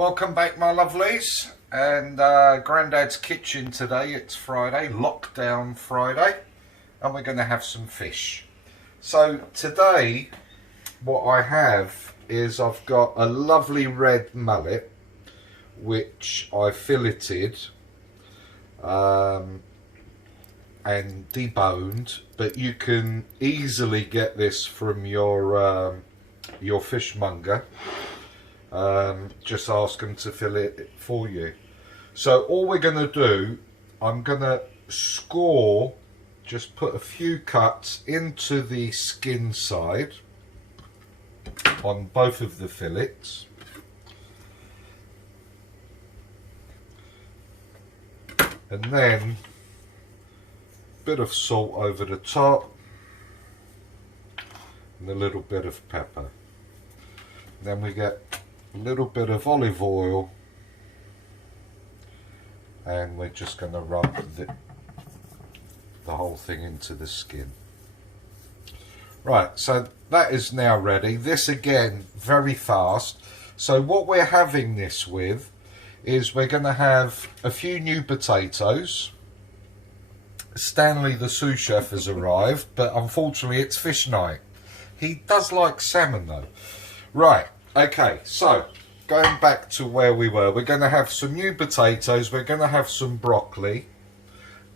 Welcome back, my lovelies, and Grandad's kitchen today. It's Friday, lockdown Friday, and we're going to have some fish. So today what I have is I've got a lovely red mullet which I filleted and deboned, but you can easily get this from your fishmonger. Just ask them to fillet it for you. So all we're going to do, I'm going to score, just put a few cuts into the skin side on both of the fillets. And then a bit of salt over the top and a little bit of pepper. Then we get a little bit of olive oil, and we're just going to rub the whole thing into the skin. Right, so that is now ready. This again, very fast. So what we're having this with is we're going to have a few new potatoes. Stanley the sous chef has arrived, but unfortunately it's fish night. He does like salmon though. Right. Okay, so going back to where we were, we're going to have some new potatoes, we're going to have some broccoli,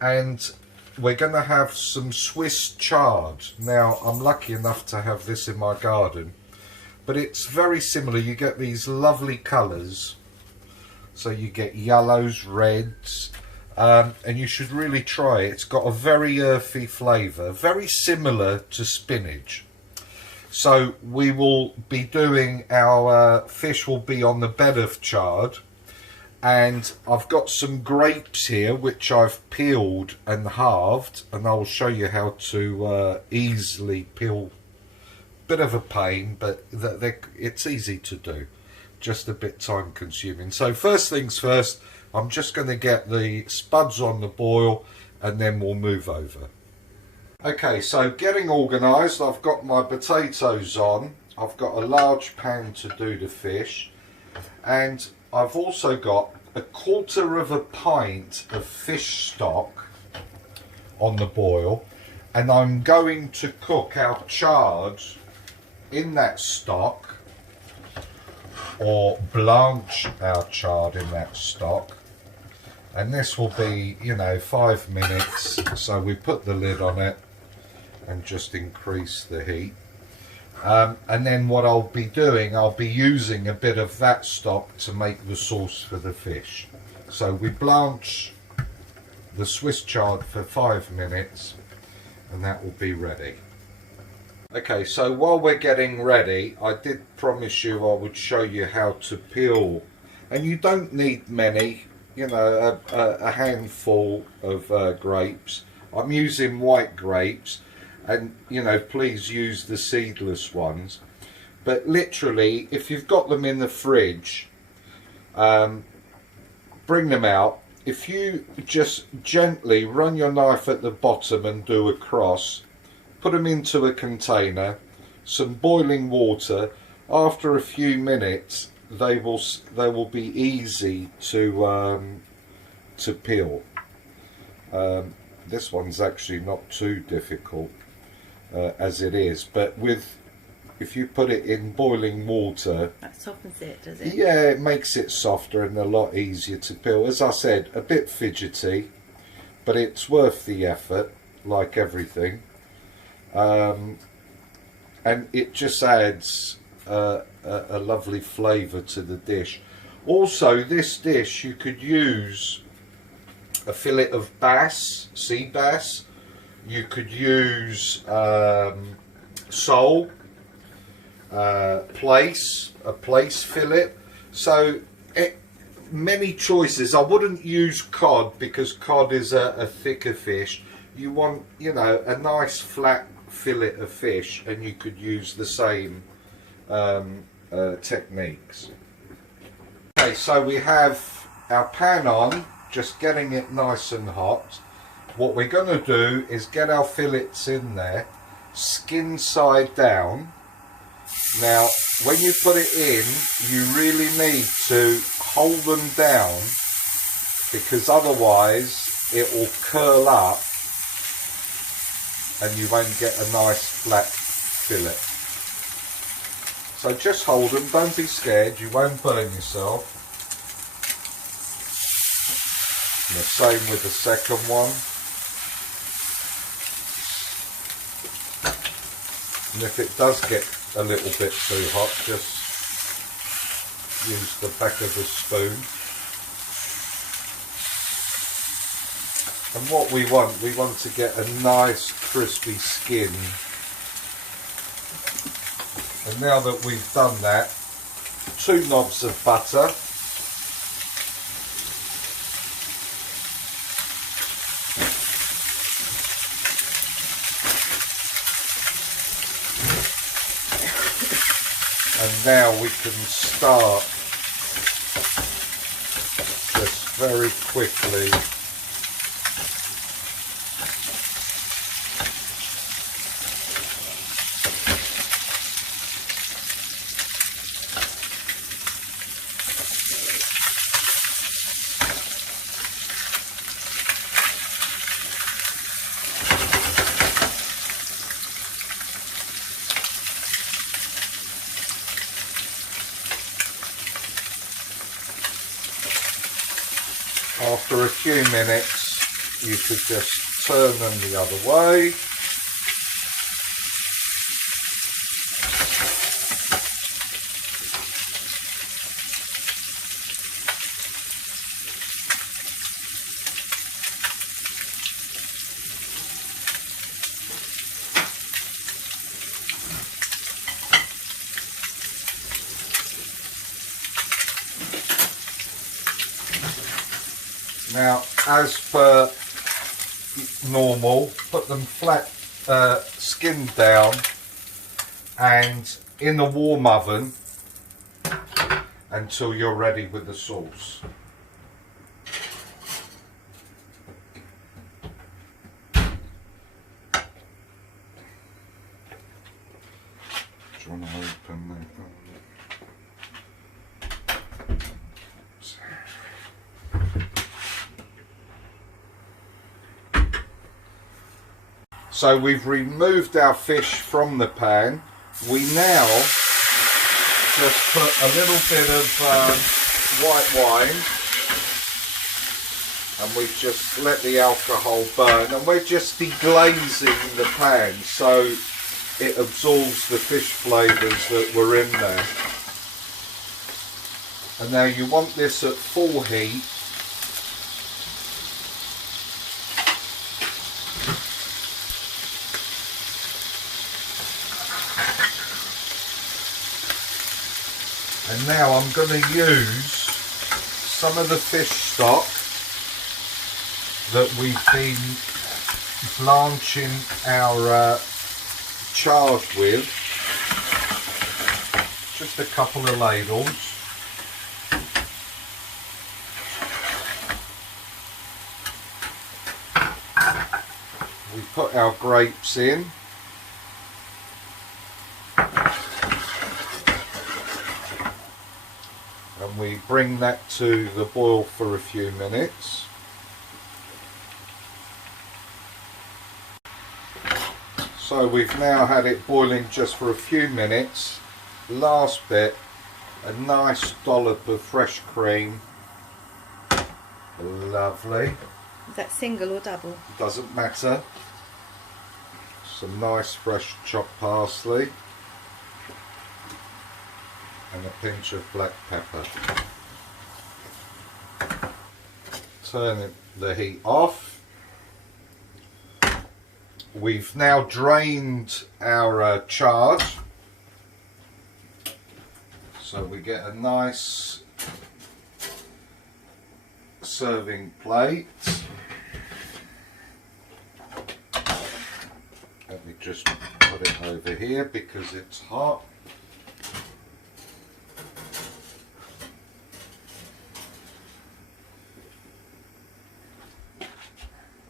and we're going to have some Swiss chard. Now, I'm lucky enough to have this in my garden, but it's very similar. You get these lovely colours, so you get yellows, reds, and you should really try it. It's got a very earthy flavour, very similar to spinach. So we will be doing our fish will be on the bed of chard, and I've got some grapes here which I've peeled and halved, and I'll show you how to easily peel. Bit of a pain, but it's easy to do, just a bit time consuming. So first things first, I'm just going to get the spuds on the boil and then we'll move over. Okay, so getting organised, I've got my potatoes on, I've got a large pan to do the fish, and I've also got a 1/4 of a pint of fish stock on the boil, and I'm going to cook our chard in that stock, or blanch our chard in that stock, and this will be, you know, 5 minutes. So we put the lid on it and just increase the heat, and then what I'll be doing, I'll be using a bit of that stock to make the sauce for the fish. So we blanch the Swiss chard for 5 minutes and that will be ready. Okay, so while we're getting ready, I did promise you I would show you how to peel, and you don't need many, you know, a handful of grapes. I'm using white grapes, and you know, please use the seedless ones, but literally if you've got them in the fridge, bring them out. If you just gently run your knife at the bottom and do a cross, put them into a container, some boiling water. After a few minutes they will be easy to peel. This one's actually not too difficult as it is, but if you put it in boiling water, that softens it, does it? Yeah, it makes it softer and a lot easier to peel. As I said, a bit fidgety, but it's worth the effort, like everything, and it just adds a lovely flavour to the dish. Also, this dish you could use a fillet of bass, sea bass. You could use sole, a plaice fillet. So many choices. I wouldn't use cod because cod is a thicker fish. You want, you know, a nice flat fillet of fish, and you could use the same techniques. Okay, so we have our pan on, just getting it nice and hot. What we're going to do is get our fillets in there, skin side down, Now, when you put it in, you really need to hold them down, because otherwise it will curl up and you won't get a nice flat fillet. So just hold them, don't be scared, you won't burn yourself. And the same with the second one. And if it does get a little bit too hot, just use the back of the spoon. And what we want to get a nice crispy skin. And now that we've done that, 2 knobs of butter. And now we can start just very quickly after a few minutes. You should just turn them the other way. Now, as per normal, put them flat, skinned down, and in the warm oven until you're ready with the sauce. Do you want to open that? So we've removed our fish from the pan. We now just put a little bit of white wine, and we just let the alcohol burn, and we're just deglazing the pan so it absorbs the fish flavours that were in there. And now you want this at full heat. And now I'm going to use some of the fish stock that we've been blanching our chard with. Just a couple of ladles. We put our grapes in. And we bring that to the boil for a few minutes. So we've now had it boiling just for a few minutes. Last bit, a nice dollop of fresh cream. Lovely. Is that single or double? Doesn't matter. Some nice fresh chopped parsley. And a pinch of black pepper. Turn the heat off. We've now drained our chard, so we get a nice serving plate. Let me just put it over here because it's hot.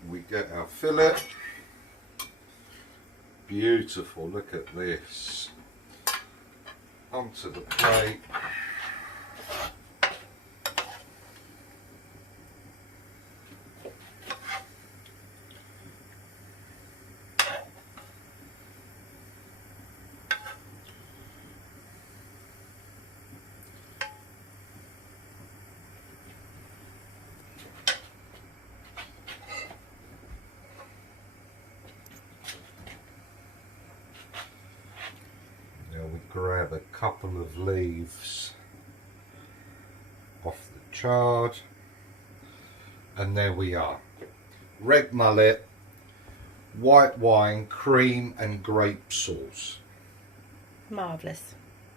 We get our fillet. Beautiful, look at this. Onto the plate. grab a couple of leaves off the chard, and there we are. Red mullet, white wine, cream and grape sauce. Marvellous.